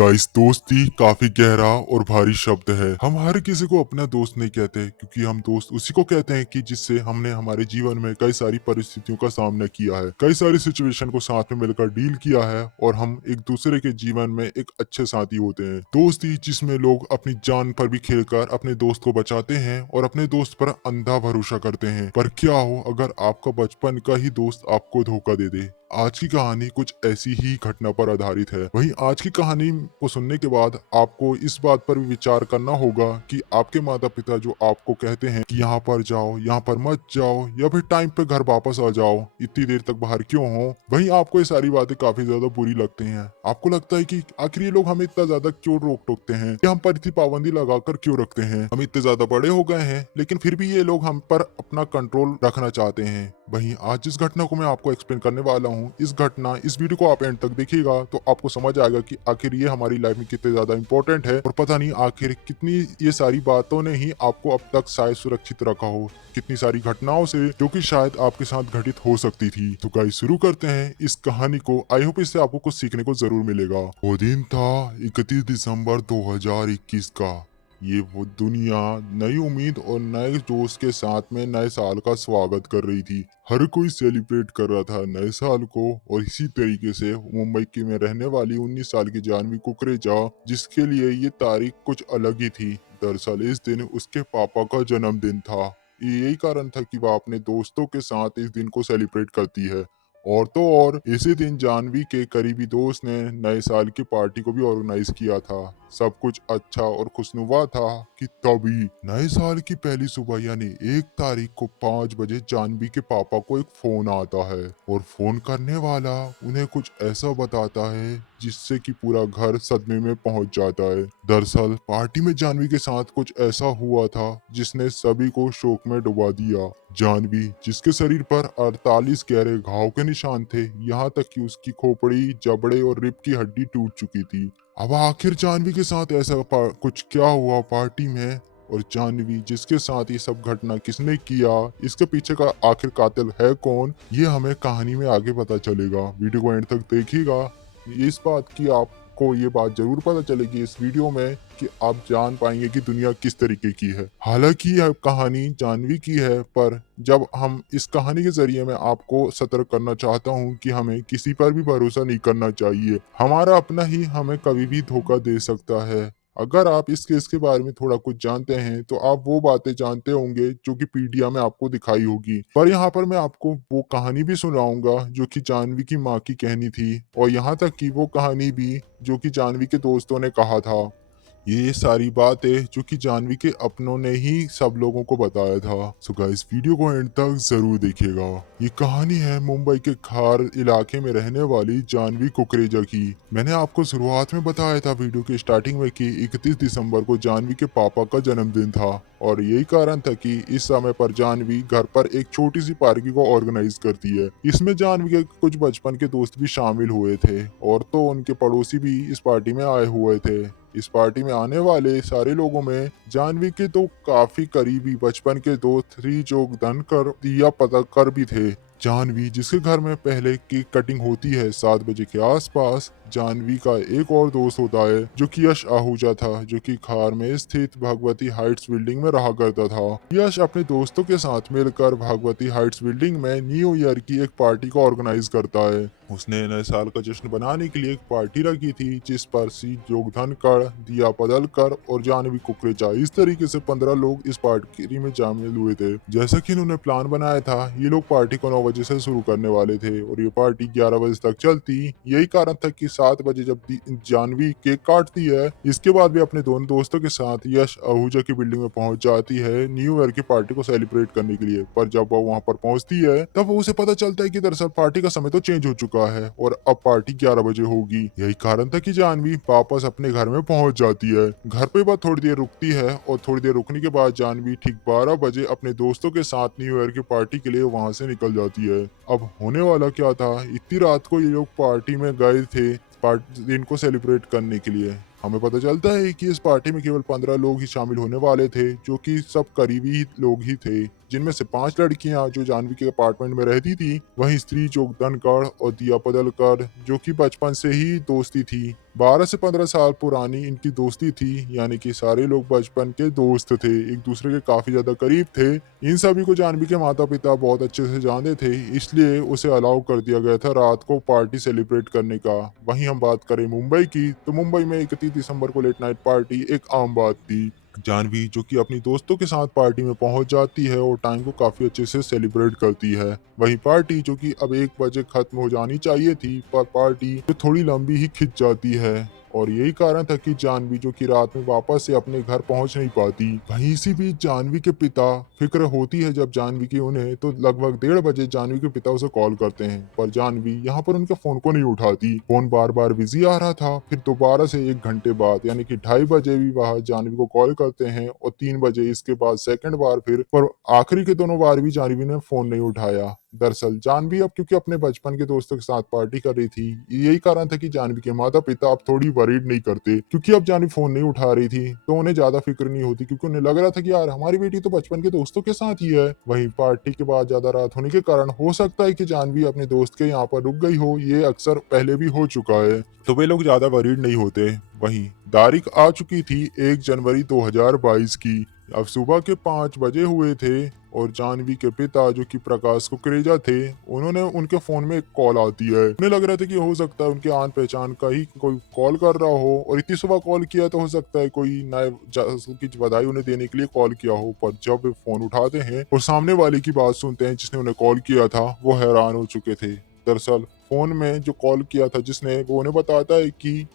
Guys, दोस्ती काफी गहरा और भारी शब्द है। हम हर किसी को अपना दोस्त नहीं कहते, क्योंकि हम दोस्त उसी को कहते हैं कि जिससे हमने हमारे जीवन में कई सारी परिस्थितियों का सामना किया है, कई सारी सिचुएशन को साथ में मिलकर डील किया है और हम एक दूसरे के जीवन में एक अच्छे साथी होते हैं। दोस्ती जिसमें लोग अपनी जान पर भी खेलकर अपने दोस्त को बचाते हैं और अपने दोस्त पर अंधा भरोसा करते हैं। पर क्या हो अगर आपका बचपन का ही दोस्त आपको धोखा दे दे। आज की कहानी कुछ ऐसी ही घटना पर आधारित है। वहीं आज की कहानी को सुनने के बाद आपको इस बात पर भी विचार करना होगा कि आपके माता पिता जो आपको कहते हैं कि यहाँ पर जाओ, यहाँ पर मत जाओ, या फिर टाइम पे घर वापस आ जाओ, इतनी देर तक बाहर क्यों हो, वहीं आपको ये सारी बातें काफी ज्यादा बुरी लगती हैं। आपको लगता है कि आखिर ये लोग हमें इतना ज्यादा क्यों रोक टोकते हैं, कि हम पर इतनी पाबंदी लगाकर क्यों रखते हैं। हम इतने ज्यादा बड़े हो गए हैं लेकिन फिर भी ये लोग हम पर अपना कंट्रोल रखना चाहते हैं। वहीं आज जिस घटना को मैं आपको एक्सप्लेन करने वाला हूँ, इस वीडियो को आप एंड तक देखिएगा तो आपको समझ आएगा कि आखिर ये हमारी लाइफ में कितने ज्यादा इंपॉर्टेंट है और पता नहीं आखिर कितनी ये सारी बातों ने ही आपको अब तक शायद सुरक्षित रखा हो, कितनी सारी घटनाओं से जो कि शायद आपके साथ घटित हो सकती थी। तो गाइस, शुरू करते हैं इस कहानी को। आई होप इससे आपको कुछ सीखने को जरूर मिलेगा। वो दिन था 31 दिसंबर 2021 का। ये वो दुनिया नई उम्मीद और नए जोश के साथ में नए साल का स्वागत कर रही थी। हर कोई सेलिब्रेट कर रहा था नए साल को, और इसी तरीके से मुंबई की में रहने वाली 19 साल की जानवी कुकरेजा, जिसके लिए ये तारीख कुछ अलग ही थी। दरअसल इस दिन उसके पापा का जन्मदिन था। यही कारण था कि वह अपने दोस्तों के साथ इस दिन को सेलिब्रेट करती है। और तो और इसी दिन जानवी के करीबी दोस्त ने नए साल की पार्टी को भी ऑर्गेनाइज किया था। सब कुछ अच्छा और खुशनुमा था कि तभी नए साल की पहली सुबह यानी 1 तारीख को 5 बजे जानवी के पापा को एक फोन आता है, और फोन करने वाला उन्हें कुछ ऐसा बताता है जिससे कि पूरा घर सदमे में पहुंच जाता है। दरअसल पार्टी में जानवी के साथ कुछ ऐसा हुआ था जिसने सभी को शोक में डुबा दिया। जानवी, जिसके शरीर पर 48 गहरे घाव के निशान थे, यहाँ तक कि उसकी खोपड़ी, जबड़े और रिब की हड्डी टूट चुकी थी। अब आखिर जानवी के साथ ऐसा कुछ क्या हुआ पार्टी में, और जानवी जिसके साथ ये सब घटना किसने किया, इसके पीछे का आखिर कातिल है कौन, ये हमें कहानी में आगे पता चलेगा। वीडियो को एंड तक देखिएगा। इस बात की आपको ये बात जरूर पता चलेगी इस वीडियो में कि आप जान पाएंगे कि दुनिया किस तरीके की है। हालांकि यह कहानी जानवी की है, पर जब हम इस कहानी के जरिए मैं आपको सतर्क करना चाहता हूँ कि हमें किसी पर भी भरोसा नहीं करना चाहिए। हमारा अपना ही हमें कभी भी धोखा दे सकता है। अगर आप इस केस के बारे में थोड़ा कुछ जानते हैं तो आप वो बातें जानते होंगे जो कि पीडिया में आपको दिखाई होगी। पर यहाँ पर मैं आपको वो कहानी भी सुनाऊंगा जो कि जानवी की माँ की कहनी थी, और यहाँ तक कि वो कहानी भी जो कि जानवी के दोस्तों ने कहा था। ये सारी बातें जो कि जानवी के अपनों ने ही सब लोगों को बताया था। सो गाइस, वीडियो को एंड तक जरूर देखिएगा। ये कहानी है मुंबई के खार इलाके में रहने वाली जानवी कुकरेजा की। मैंने आपको शुरुआत में बताया था वीडियो के स्टार्टिंग में कि 31 दिसंबर को जानवी के पापा का जन्मदिन था, और यही कारण था कि इस समय पर जानवी घर पर एक छोटी सी पार्टी को ऑर्गेनाइज करती है। इसमें जानवी के कुछ बचपन के दोस्त भी शामिल हुए थे, और तो उनके पड़ोसी भी इस पार्टी में आए हुए थे। इस पार्टी में आने वाले सारे लोगों में जानवी के तो काफी करीबी बचपन के दोस्त श्री जोगधनकर दिया पताकर भी थे। जानवी जिसके घर में पहले केक कटिंग होती है 7 बजे के आसपास, जानवी का एक और दोस्त होता है जो कि यश आहूजा था, जो कि खार में स्थित भगवती हाइट्स बिल्डिंग में रहा करता था। यश अपने दोस्तों के साथ मिलकर भगवती हाइट्स बिल्डिंग में न्यू ईयर की एक पार्टी को ऑर्गेनाइज करता है। उसने नए साल का जश्न बनाने के लिए एक पार्टी रखी थी, जिस पर सी जोगधनकर, दिया पदलकर और जानवी कुकरेजा, इस तरीके से 15 लोग इस पार्टी में शामिल हुए थे। जैसा कि इन्होंने प्लान बनाया था, ये लोग पार्टी को 9 बजे से शुरू करने वाले थे और ये पार्टी 11 बजे तक चलती। यही कारण था कि 7 बजे जब जानवी केक काटती है, इसके बाद भी अपने दोनों दोस्तों के साथ यश आहूजा की बिल्डिंग में पहुंच जाती है न्यू ईयर की पार्टी को सेलिब्रेट करने के लिए। पर जब वो वहां पर पहुंचती है तब उसे पता चलता है कि दरअसल पार्टी का समय तो चेंज हो चुका है और अब पार्टी 11 बजे होगी। यही कारण था कि जानवी वापस अपने घर में पहुंच जाती है। घर पे बाद थोड़ी देर रुकती है, और थोड़ी देर रुकने के बाद जानवी ठीक 12 बजे अपने दोस्तों के साथ न्यू ईयर की पार्टी के लिए वहां से निकल जाती है। अब होने वाला क्या था, इतनी रात को ये लोग पार्टी में गए थे दिन को सेलिब्रेट करने के लिए। हमें पता चलता है कि इस पार्टी में केवल 15 लोग ही शामिल होने वाले थे, जो कि सब करीबी लोग ही थे। जिनमें से 5 लड़कियां जो जानवी के अपार्टमेंट में रहती थी, वहीं स्त्री जो धनखड़ और दिया पदलकर जो कि बचपन से ही दोस्ती थी। 12 से 15 साल पुरानी इनकी दोस्ती थी, यानी कि सारे लोग बचपन के दोस्त थे, एक दूसरे के काफी ज्यादा करीब थे। इन सभी को जानवी के माता पिता बहुत अच्छे से जानते थे, इसलिए उसे अलाउ कर दिया गया था रात को पार्टी सेलिब्रेट करने का। वहीं हम बात करें मुंबई की, तो मुंबई में 31 दिसंबर को लेट नाइट पार्टी एक आम बात थी। जानवी जो कि अपनी दोस्तों के साथ पार्टी में पहुंच जाती है और टाइम को काफी अच्छे से सेलिब्रेट करती है। वहीं पार्टी जो कि अब 1 बजे खत्म हो जानी चाहिए थी, पर पार्टी जो थोड़ी लंबी ही खिंच जाती है, और यही कारण था कि जानवी जो कि रात में वापस से अपने घर पहुंच नहीं पाती। वहीं इसी बीच जानवी के पिता फिक्र होती है जब जानवी की उन्हें, तो लगभग 1:30 बजे जानवी के पिता उसे कॉल करते हैं, पर जानवी यहाँ पर उनके फोन को नहीं उठाती। फोन बार बार बिजी आ रहा था। फिर दोबारा से 1 घंटे बाद यानी कि 2:30 बजे भी वह जानवी को कॉल करते हैं, और 3 बजे इसके बाद सेकंड बार फिर, पर आखिरी के दोनों बार भी जानवी ने फोन नहीं उठाया। दरअसल जानवी अब क्योंकि अपने बचपन के दोस्तों के साथ पार्टी कर रही थी, यही कारण था कि जानवी के माता पिता अब थोड़ी वरीड नहीं करते, क्योंकि अब जानवी फोन नहीं उठा रही थी तो उन्हें ज्यादा फिक्र नहीं होती, क्योंकि उन्हें लग रहा था कि यार हमारी बेटी तो बचपन के दोस्तों के साथ ही है। वहीं पार्टी के बाद ज्यादा रात होने के कारण हो सकता है कि जानवी अपने दोस्त के यहाँ पर रुक गई हो, ये अक्सर पहले भी हो चुका है, तो वे लोग ज्यादा वरीड नहीं होते। वहीं तारीख आ चुकी थी 1 जनवरी 2022 की। अब सुबह के 5 बजे हुए थे, और जानवी के पिता जो कि प्रकाश कुकरेजा थे, उन्होंने उनके फोन में एक कॉल आती है। उन्हें लग रहा था कि हो सकता है उनके आन पहचान का ही कोई कॉल कर रहा हो, और इतनी सुबह कॉल किया तो हो सकता है कोई नए की बधाई उन्हें देने के लिए कॉल किया हो। पर जब वे फोन उठाते हैं और सामने वाले की बात सुनते हैं जिसने उन्हें कॉल किया था, वो हैरान हो चुके थे। दरअसल फोन में जो कॉल किया था जिसने, वो उन्हें बताता है कि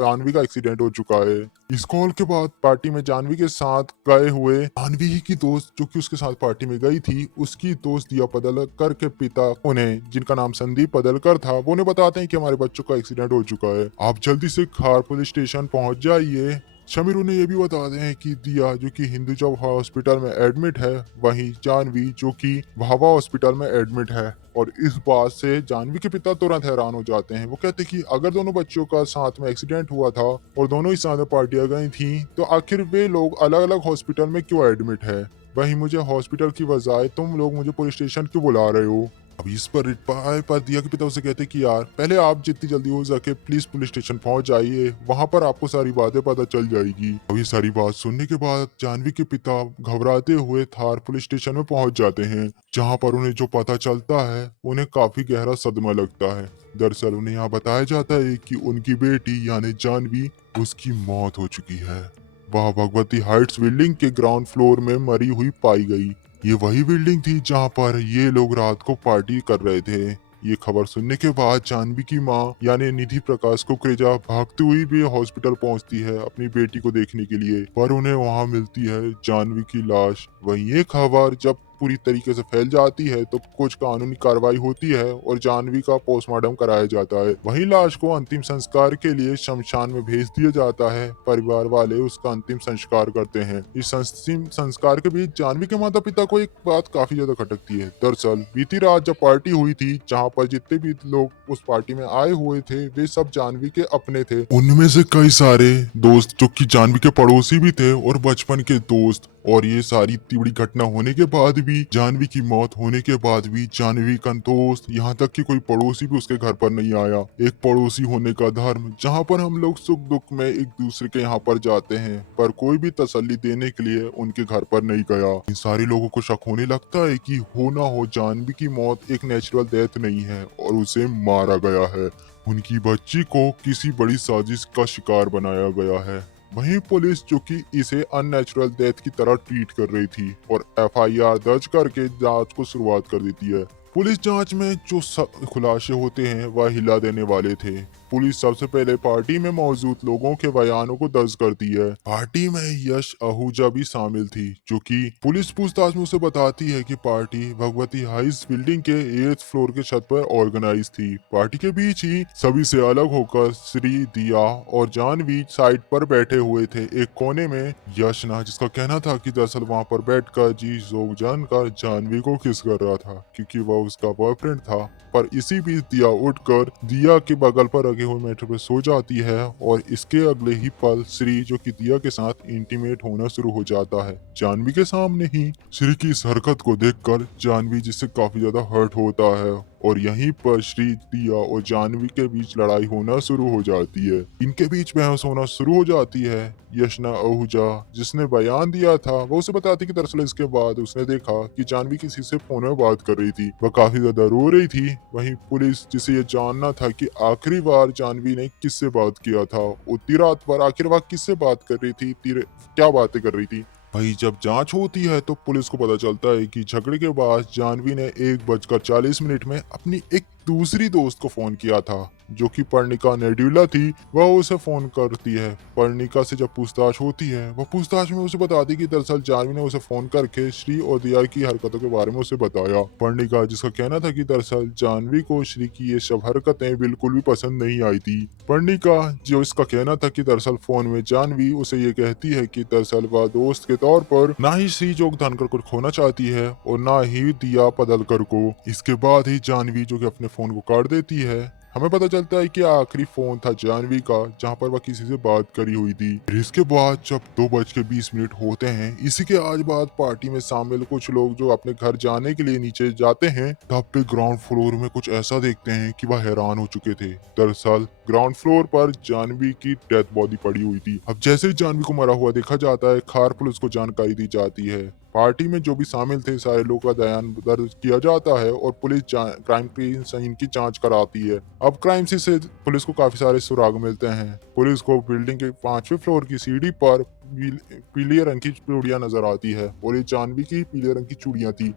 जानवी का एक्सीडेंट हो चुका है। इस कॉल के बाद पार्टी में जानवी के साथ गए हुए जानवी ही की दोस्त जो कि उसके साथ पार्टी में गई थी, उसकी दोस्त दिया पदलकर के पिता उन्हें, जिनका नाम संदीप पदलकर था, वो उन्हें बताते हैं कि हमारे बच्चों का एक्सीडेंट हो चुका है, आप जल्दी से खार पुलिस स्टेशन पहुंच जाइए। शमीर उन्हें ये भी बताते हैं कि दिया जो कि हिंदू जब हॉस्पिटल में एडमिट है, वहीं जानवी जो कि भाभा हॉस्पिटल में एडमिट है। और इस बात से जानवी के पिता तुरंत हैरान हो जाते हैं। वो कहते हैं कि अगर दोनों बच्चों का साथ में एक्सीडेंट हुआ था और दोनों ही साथ में पार्टियां गई थी, तो आखिर वे लोग अलग अलग हॉस्पिटल में क्यों एडमिट है? वहीं मुझे हॉस्पिटल की बजाय तुम लोग मुझे पुलिस स्टेशन क्यों बुला रहे हो? अब इस पर रिप्लाई पर दिया के पिता उसे कहते कि यार पहले आप जितनी जल्दी हो सके प्लीज पुलिस स्टेशन पहुंच जाइए, वहां पर आपको सारी बातें पता चल जाएगी। अब ये सारी बात सुनने के बाद जानवी के पिता घबराते हुए थार पुलिस स्टेशन में पहुंच जाते हैं, जहां पर उन्हें जो पता चलता है उन्हें काफी गहरा सदमा लगता है। दरअसल उन्हें यहाँ बताया जाता है कि उनकी बेटी यानी जानवी, उसकी मौत हो चुकी है। वह भगवती हाइट्स बिल्डिंग के ग्राउंड फ्लोर में मरी हुई पाई गई। ये वही बिल्डिंग थी जहां पर ये लोग रात को पार्टी कर रहे थे। ये खबर सुनने के बाद जानवी की माँ यानी निधि प्रकाश कुकरेजा भागती हुई भी हॉस्पिटल पहुंचती है अपनी बेटी को देखने के लिए, पर उन्हें वहां मिलती है जानवी की लाश। वहीं ये खबर जब पूरी तरीके से फैल जाती है तो कुछ कानूनी कार्रवाई होती है और जानवी का पोस्टमार्टम कराया जाता है। वहीं लाश को अंतिम संस्कार के लिए शमशान में भेज दिया जाता है। परिवार वाले उसका अंतिम संस्कार करते हैं। इस अंतिम संस्कार के बीच जानवी के माता पिता को एक बात काफी ज्यादा खटकती है। दरअसल बीती रात जब पार्टी हुई थी, जहाँ पर जितने भी लोग उस पार्टी में आए हुए थे वे सब जानवी के अपने थे। उनमें से कई सारे दोस्त जो कि जानवी के पड़ोसी भी थे और बचपन के दोस्त। और ये सारी इतनी बड़ी घटना होने के बाद भी, जानवी की मौत होने के बाद भी, जानवी का दोस्त यहाँ तक कि कोई पड़ोसी भी उसके घर पर नहीं आया। एक पड़ोसी होने का धर्म, जहाँ पर हम लोग सुख दुख में एक दूसरे के यहाँ पर जाते हैं, पर कोई भी तसल्ली देने के लिए उनके घर पर नहीं गया। इन सारे लोगों को शक होने लगता है कि हो ना हो जानवी की मौत एक नेचुरल डेथ नहीं है और उसे मारा गया है। उनकी बच्ची को किसी बड़ी साजिश का शिकार बनाया गया है। वहीं पुलिस जो कि इसे अननेचुरल डेथ की तरह ट्रीट कर रही थी और एफआईआर दर्ज करके जांच को शुरुआत कर देती है। पुलिस जांच में जो खुलासे होते हैं वह हिला देने वाले थे। पुलिस सबसे पहले पार्टी में मौजूद लोगों के बयानों को दर्ज करती है। पार्टी में यश आहूजा भी शामिल थी, जो कि पुलिस पूछताछ में उसे बताती है कि पार्टी भगवती हाइस बिल्डिंग के 8th फ्लोर के छत पर ऑर्गेनाइज थी। पार्टी के बीच ही सभी से अलग होकर श्री, दिया और जानवी साइड पर बैठे हुए थे एक कोने में। यश ना जिसका कहना था कि दरअसल वहां पर बैठकर जी जोग जानकर जानवी को किस कर रहा था, क्योंकि वह उसका बॉयफ्रेंड था। पर इसी बीच दिया उठकर दिया के बगल पर रखे लगे हुए मैटर पर सो जाती है और इसके अगले ही पल श्री जो कि दिया के साथ इंटीमेट होना शुरू हो जाता है जानवी के सामने ही। श्री की इस हरकत को देखकर जानवी जिससे काफी ज्यादा हर्ट होता है और यहीं पर श्री, दिया और जानवी के बीच लड़ाई होना शुरू हो जाती है। इनके बीच बहस होना शुरू हो जाती है। यशना आहूजा जिसने बयान दिया था वो उसे बताती कि दरअसल इसके बाद उसने देखा कि जानवी किसी से फोन में बात कर रही थी, वह काफी ज्यादा रो रही थी। वहीं पुलिस जिसे ये जानना था कि आखिरी बार जानवी ने किससे बात किया था, उतनी रात पर आखिर वह किससे बात कर रही थी, क्या बातें कर रही थी। वहीं जब जांच होती है तो पुलिस को पता चलता है कि झगड़े के बाद जानवी ने 1:40 में अपनी एक दूसरी दोस्त को फोन किया था जो कि पर्णिका नेड्यूला थी। वह उसे फोन करती है। पर्णिका से जब पूछताछ होती है वह पूछताछ में उसे बताती कि दरअसल जानवी ने उसे फोन करके श्री और दिया की हरकतों के बारे में उसे बताया। पर्णिका जिसका कहना था कि दरअसल जानवी को श्री की ये सब हरकतें बिल्कुल भी पसंद नहीं आई थी। पर्णिका जो इसका कहना था कि दरअसल फोन में जानवी उसे ये कहती है कि दरअसल वह दोस्त के तौर पर ना ही श्री जोग धनकर को खोना चाहती है और ना ही दिया पदलकर को। इसके बाद ही जानवी जो कि अपने फोन को काट देती है। हमें पता चलता है कि आखिरी फोन था जानवी का जहां पर वह किसी से बात करी हुई थी। फिर इसके बाद जब 2:20 होते हैं, इसी के आज बाद पार्टी में शामिल कुछ लोग जो अपने घर जाने के लिए नीचे जाते हैं तब पे ग्राउंड फ्लोर में कुछ ऐसा देखते हैं कि वह हैरान हो चुके थे। दरअसल ग्राउंड फ्लोर पर जानवी की डेथ बॉडी पड़ी हुई थी। अब जैसे ही जानवी को मरा हुआ देखा जाता है, खार पुलिस को जानकारी दी जाती है। पार्टी में जो भी शामिल थे सारे लोगों का बयान दर्ज किया जाता है और पुलिस क्राइम सीन की जांच कराती है। अब क्राइम सीन से पुलिस को काफी सारे सुराग मिलते हैं। पुलिस को बिल्डिंग के 5वें फ्लोर की सीढ़ी पर पीले रंग की चूड़ियां नजर आती है और ये जानवी की पीले रंग की चूड़ियां थी।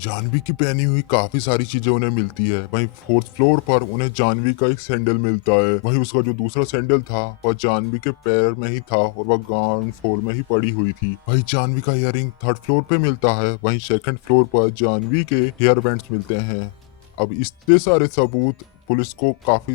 जानवी की पहनी हुई काफी सारी चीजें उन्हें मिलती है। वहीं 4th फ्लोर पर उन्हें जानवी का एक सैंडल मिलता है। वहीं उसका जो दूसरा सैंडल था वह जानवी के पैर में ही था और वह ग्राउंड फ्लोर में ही पड़ी हुई थी। वहीं जानवी का इयररिंग 3rd फ्लोर पे मिलता है। वहीं 2nd फ्लोर पर जानवी के हेयर बैंड्स मिलते हैं। अब इतने सारे सबूत पुलिस को काफी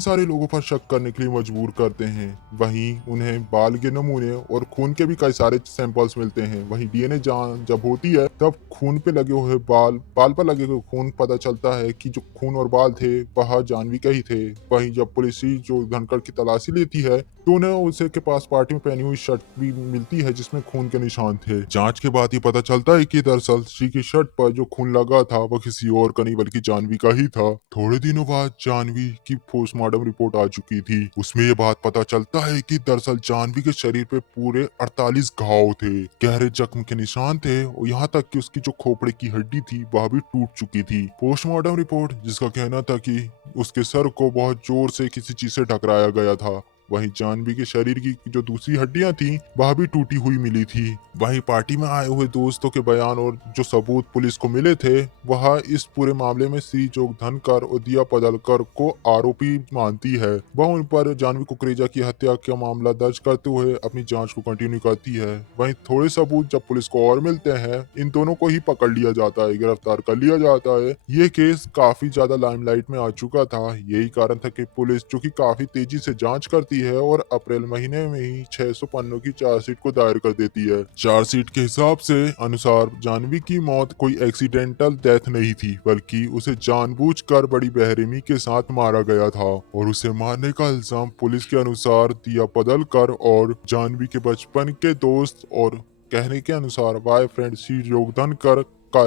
सारे लोगों पर शक करने के लिए मजबूर करते हैं। वहीं उन्हें बाल के नमूने और खून के भी कई सारे सैंपल्स मिलते हैं। वहीं डीएनए जांच जब होती है तब खून पे लगे हुए बाल पर लगे हुए खून पता चलता है कि जो खून और बाल थे वह जानवी के ही थे। वहीं जब पुलिस जो धनखड़ की तलाशी लेती है तो उन्हें उसे के पास पार्टी में पहनी हुई शर्ट भी मिलती है जिसमें खून के निशान थे। जांच के बाद ये पता चलता है कि दरअसल श्री की शर्ट पर जो खून लगा था वह किसी और का नहीं बल्कि जानवी का ही था। थोड़े दिनों बाद जानवी की पोस्टमार्टम रिपोर्ट आ चुकी थी। उसमें ये बात पता चलता है कि दरअसल जानवी के शरीर पे पूरे 48 घाव थे, गहरे जख्म के निशान थे और यहाँ तक कि उसकी जो खोपड़े की हड्डी थी वह भी टूट चुकी थी। पोस्टमार्टम रिपोर्ट जिसका कहना था कि उसके सर को बहुत जोर से किसी चीज से टकराया गया था। वहीं जानवी के शरीर की जो दूसरी हड्डियां थी वह भी टूटी हुई मिली थी। वहीं पार्टी में आए हुए दोस्तों के बयान और जो सबूत पुलिस को मिले थे वह इस पूरे मामले में श्री जोग धनकर और दिया पदलकर को आरोपी मानती है। वह उन पर जानवी कुकरेजा की हत्या का मामला दर्ज करते हुए अपनी जांच को कंटिन्यू करती है। वहीं थोड़े सबूत जब पुलिस को और मिलते हैं इन दोनों को ही पकड़ लिया जाता है, गिरफ्तार कर लिया जाता है। ये केस काफी ज्यादा लाइमलाइट में आ चुका था। यही कारण था कि पुलिस जो कि काफी तेजी से जांच करती है और अप्रैल महीने में ही 600 पन्नों की चार्जशीट को दायर कर देती है। चार्जशीट के हिसाब से अनुसार जानवी की मौत कोई एक्सीडेंटल डेथ नहीं थी बल्कि उसे जानबूझकर बड़ी बेरहमी के साथ मारा गया था और उसे मारने का इल्जाम पुलिस के अनुसार दिया पदलकर और जानवी के बचपन के दोस्त और कहने के अनुसार बॉयफ्रेंड श्री योगधनकर के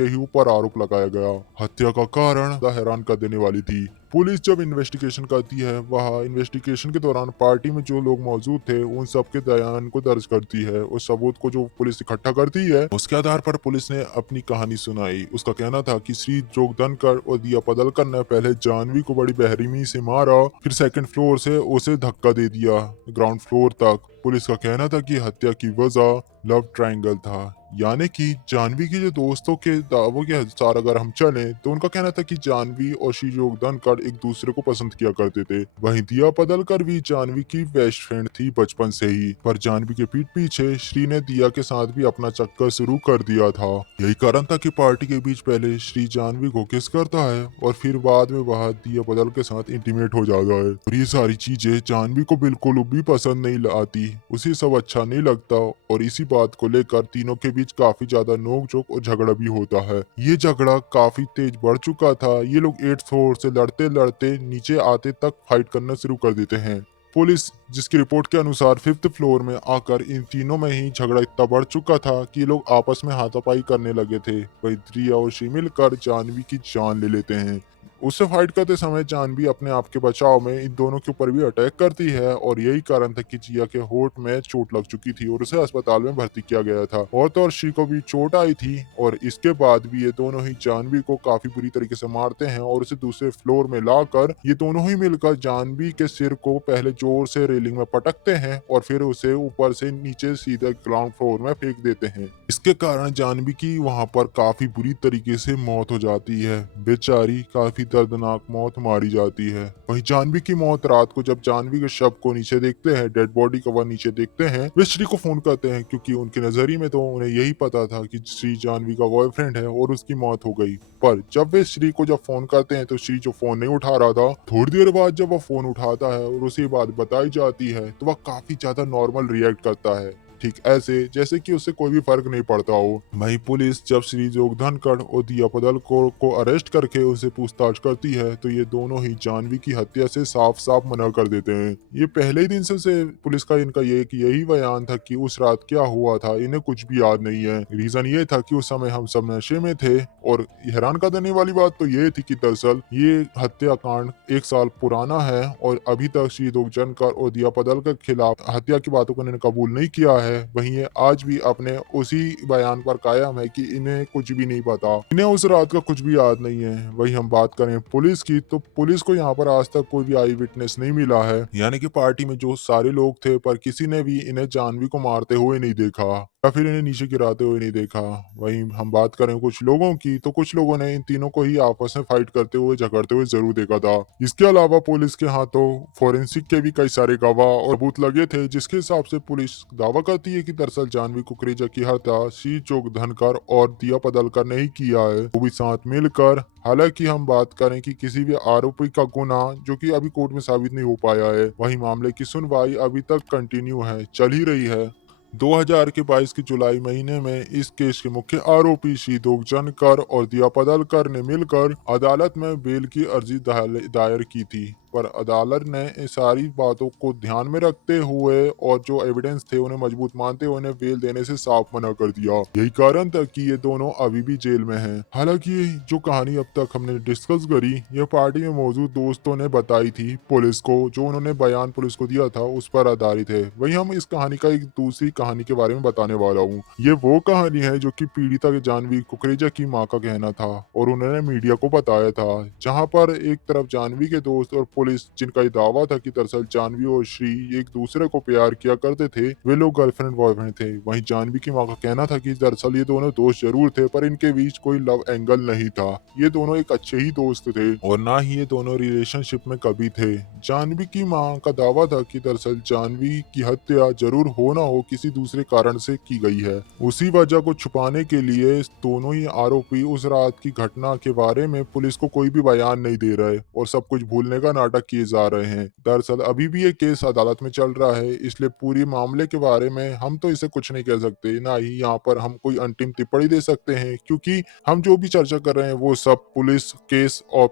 ही ऊपर आरोप लगाया गया। हत्या का कारण हैरान कर देने वाली थी। पुलिस जब इन्वेस्टिगेशन करती है वह इन्वेस्टिगेशन के दौरान पार्टी में जो लोग मौजूद थे उन सबके बयान को दर्ज करती है और सबूत को जो पुलिस इकट्ठा करती है उसके आधार पर पुलिस ने अपनी कहानी सुनाई। उसका कहना था कि श्री जोगधनकर और दिया पदलकर ने पहले जानवी को बड़ी बेरहमी से मारा, फिर 2nd फ्लोर से उसे धक्का दे दिया ग्राउंड फ्लोर तक। पुलिस का कहना था कि हत्या की वजह लव ट्रायंगल था, यानी कि जानवी के जो दोस्तों के दावों के अनुसार अगर हम चलें तो उनका कहना था कि जानवी और श्री योगधनकर एक दूसरे को पसंद किया करते थे। वहीं दिया पदलकर भी जानवी की बेस्ट फ्रेंड थी बचपन से ही, पर जानवी के पीठ पीछे श्री ने दिया के साथ भी अपना चक्कर शुरू कर दिया था। यही कारण था कि पार्टी के बीच पहले श्री जानवी को किस करता है और फिर बाद में वह दिया पदल के साथ इंटीमेट हो जाता है और ये सारी चीजें जानवी को बिल्कुल भी पसंद नहीं आती, उसे सब अच्छा नहीं लगता और इसी बात को लेकर तीनों के बीच काफी ज्यादा नोकझोंक और झगड़ा भी होता है। ये झगड़ा काफी तेज बढ़ चुका था। ये लोग 8th फ्लोर से लड़ते लड़ते नीचे आते तक फाइट करना शुरू कर देते हैं। पुलिस जिसकी रिपोर्ट के अनुसार 5th फ्लोर में आकर इन तीनों में ही झगड़ा इतना बढ़ चुका था कि ये लोग आपस में हाथापाई करने लगे थे। वही रिया और श्री मिलकर जानवी की जान ले लेते हैं। उससे फाइट करते समय जानवी अपने आप के बचाव में इन दोनों के ऊपर भी अटैक करती है और यही कारण था कि जिया के होठ में चोट लग चुकी थी और उसे अस्पताल में भर्ती किया गया था। और तो और श्री को भी चोट आई थी और इसके बाद भी ये दोनों ही जानवी को काफी बुरी तरीके से मारते हैं और उसे दूसरे फ्लोर में लाकर ये दोनों ही मिलकर जानवी के सिर को पहले जोर से रेलिंग में पटकते हैं और फिर उसे ऊपर से नीचे सीधे ग्राउंड फ्लोर में फेंक देते हैं। इसके कारण जानवी की वहां पर काफी बुरी तरीके से मौत हो जाती है। बेचारी काफी दर्दनाक मौत मारी जाती है। वहीं जानवी की मौत रात को जब जानवी के शव को नीचे देखते हैं, डेड बॉडी को वह नीचे देखते हैं, वे श्री को फोन करते हैं क्योंकि उनके नजरिए में तो उन्हें यही पता था कि श्री जानवी का बॉयफ्रेंड है और उसकी मौत हो गई। पर जब वे श्री को जब फोन करते हैं तो श्री जो फोन नहीं उठा रहा था, थोड़ी देर बाद जब वह फोन उठाता है और उसे बात बताई जाती है तो वह काफी ज्यादा नॉर्मल रिएक्ट करता है, ठीक ऐसे जैसे कि उससे कोई भी फर्क नहीं पड़ता हो। वहीं पुलिस जब श्री जोगधनखड़ और दिया पदलकोर को अरेस्ट करके उनसे पूछताछ करती है तो ये दोनों ही जानवी की हत्या से साफ साफ मना कर देते हैं। ये पहले ही दिन से पुलिस का इनका यही बयान था कि उस रात क्या हुआ था इन्हें कुछ भी याद नहीं है। रीजन ये था कि उस समय हम सब नशे में थे और हैरान कर देने वाली बात तो ये थी कि दरअसल ये हत्याकांड 1 साल पुराना है और अभी तक श्री जोगधनखड़ और दिया पदलकर के खिलाफ हत्या की बातों को इन्होंने कबूल नहीं किया है। वहीं ये आज भी अपने उसी बयान पर कायम है कि इन्हें कुछ भी नहीं पता, इन्हें उस रात का कुछ भी याद नहीं है। वही हम बात करें पुलिस की तो पुलिस को यहाँ पर आज तक कोई भी आई विटनेस नहीं मिला है, यानी कि पार्टी में जो सारे लोग थे पर किसी ने भी इन्हें जानवी को मारते हुए नहीं देखा या फिर इन्हें नीचे गिराते हुए नहीं देखा। वहीं हम बात करें कुछ लोगों की तो कुछ लोगों ने इन तीनों को ही आपस में फाइट करते हुए झगड़ते हुए जरूर देखा था। इसके अलावा पुलिस के हाथों फोरेंसिक के भी कई सारे गवाह और सबूत लगे थे जिसके हिसाब से पुलिस दावा करती है कि दरअसल जानवी कुकरेजा की हत्या श्री जोगधनखड़ और दिया पदलकर ने ही किया है, वो भी साथ मिलकर। हालांकि हम बात करें कि किसी भी आरोपी का गुनाह जो कि अभी कोर्ट में साबित नहीं हो पाया है, वही मामले की सुनवाई अभी तक कंटिन्यू है, चल ही रही है। 2022 के जुलाई महीने में इस केस के मुख्य आरोपी श्री जोगधनखड़ और दिया पदलकर ने मिलकर अदालत में बेल की अर्जी दायर की थी, पर अदालत ने सारी बातों को ध्यान में रखते हुए और जो एविडेंस थे उन्हें मजबूत मानते हुए उन्हें बेल देने से साफ मना कर दिया। यही कारण था कि ये दोनों अभी भी जेल में हैं। हालांकि जो कहानी अब तक हमने डिस्कस करी ये पार्टी में मौजूद दोस्तों ने बताई थी पुलिस को, जो उन्होंने बयान पुलिस को दिया था उस पर आधारित है। वही हम इस कहानी का एक दूसरी कहानी के बारे में बताने वाला हूँ। ये वो कहानी है जो कि पीड़िता के जानवी कुकरेजा की माँ का कहना था और उन्होंने मीडिया को बताया था, जहाँ पर एक तरफ जानवी के दोस्त और पुलिस जिनका ये दावा था कि दरअसल जानवी और श्री एक दूसरे को प्यार किया करते थे, वे लोग गर्लफ्रेंड बॉयफ्रेंड थे। वहीं जानवी की माँ का कहना था कि दरअसल ये दोनों दोस्त जरूर थे पर इनके बीच कोई लव एंगल नहीं था, ये दोनों एक अच्छे ही दोस्त थे और ना ही ये दोनों रिलेशनशिप में कभी थे। जानवी की माँ का दावा था कि दरअसल जानवी की हत्या जरूर हो ना हो किसी दूसरे कारण से की गई है। उसी वजह को छुपाने के लिए दोनों ही आरोपी उस रात की घटना के बारे में पुलिस को कोई भी बयान नहीं दे रहे और सब कुछ भूलने का नाटक किए जा रहे हैं। दरअसल अभी भी ये केस अदालत में चल रहा है, इसलिए पूरी मामले के बारे में हम तो इसे कुछ नहीं कह सकते, ना ही यहाँ पर हम कोई अंतिम टिप्पणी दे सकते हैं, क्योंकि हम जो भी चर्चा कर रहे हैं वो सब पुलिस केस और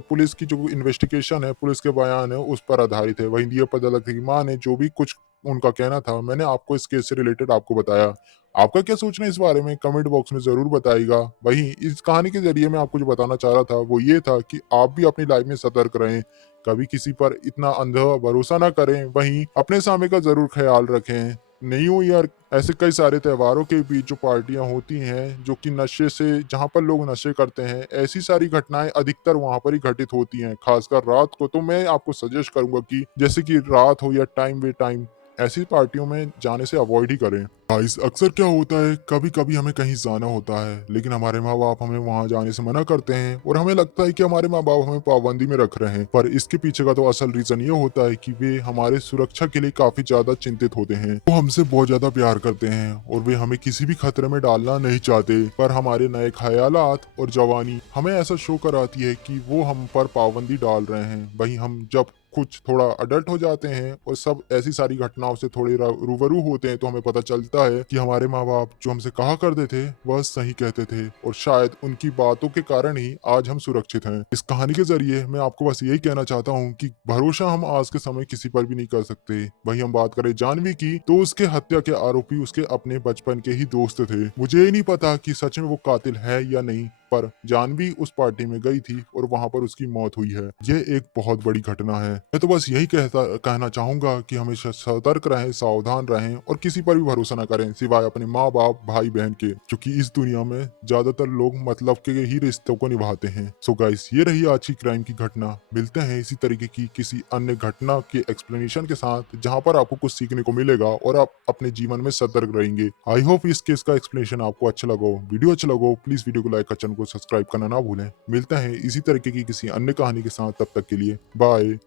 पुलिस की जो इन्वेस्टिगेशन है, पुलिस के बयान है उस पर आधारित है। वहीं दिया पदलकर की मां ने जो भी कुछ उनका कहना था मैंने आपको इस केस से रिलेटेड आपको बताया। आपका क्या सोचना है इस बारे में कमेंट बॉक्स में जरूर बताइएगा। वहीं इस कहानी के जरिए मैं आपको जो बताना चाह रहा था वो ये था कि आप भी अपनी लाइफ में सतर्क रहें, कभी किसी पर इतना अंधा भरोसा ना करें, वहीं अपने सामने का जरूर ख्याल रखें। न्यू ईयर ऐसे कई सारे त्योहारों के बीच जो पार्टियां होती हैं जो कि नशे से, जहां पर लोग नशे करते हैं, ऐसी सारी घटनाएं अधिकतर वहां पर ही घटित होती हैं, खासकर रात को। तो मैं आपको सजेस्ट करूंगा कि जैसे कि रात हो या टाइम बे टाइम ऐसी पार्टियों में जाने से अवॉइड ही करें। गाइस अक्सर क्या होता है, कभी कभी हमें कहीं जाना होता है लेकिन हमारे माँ बाप हमें वहां जाने से मना करते हैं और हमें लगता है कि हमारे माँ बाप हमें पाबंदी में रख रहे हैं, पर इसके पीछे का तो असल रीजन ये होता है कि वे हमारे सुरक्षा के लिए काफी ज्यादा चिंतित होते हैं। वो हमसे बहुत ज्यादा प्यार करते हैं और वे हमें किसी भी खतरे में डालना नहीं चाहते, पर हमारे नए ख्यालात और जवानी हमें ऐसा शो कराती है कि वो हम पर पाबंदी डाल रहे हैं। वहीं हम जब कुछ थोड़ा अडल्ट हो जाते हैं और सब ऐसी सारी घटनाओं से थोड़े रूबरू होते हैं, तो हमें पता चलता है कि हमारे माँ बाप जो हमसे कहा करते थे वह सही कहते थे और शायद उनकी बातों के कारण ही आज हम सुरक्षित हैं। इस कहानी के जरिए मैं आपको बस यही कहना चाहता हूँ कि भरोसा हम आज के समय किसी पर भी नहीं कर सकते। वही हम बात करें जानवी की, तो उसके हत्या के आरोपी उसके अपने बचपन के ही दोस्त थे। मुझे ही नहीं पता कि सच में वो कातिल है या नहीं, पर जानवी उस पार्टी में गई थी और वहां पर उसकी मौत हुई है। ये एक बहुत बड़ी घटना है। मैं तो बस यही कहना चाहूंगा कि हमेशा सतर्क रहें, सावधान रहें और किसी पर भी भरोसा ना करें सिवाय अपने माँ बाप, भाई बहन के, क्योंकि इस दुनिया में ज्यादातर लोग मतलब के ही रिश्तों को निभाते हैं। सो गाइस, ये रही आज की क्राइम की घटना। मिलते हैं इसी तरीके की किसी अन्य घटना के एक्सप्लेनेशन के साथ, जहां पर आपको कुछ सीखने को मिलेगा और आप अपने जीवन में सतर्क रहेंगे। आई होप इस केस का एक्सप्लेनेशन आपको अच्छा लगा हो। वीडियो अच्छा लगा हो, प्लीज वीडियो को लाइक और चैनल को सब्सक्राइब करना ना भूलें। मिलते हैं इसी तरीके की किसी अन्य कहानी के साथ, तब तक के लिए बाय।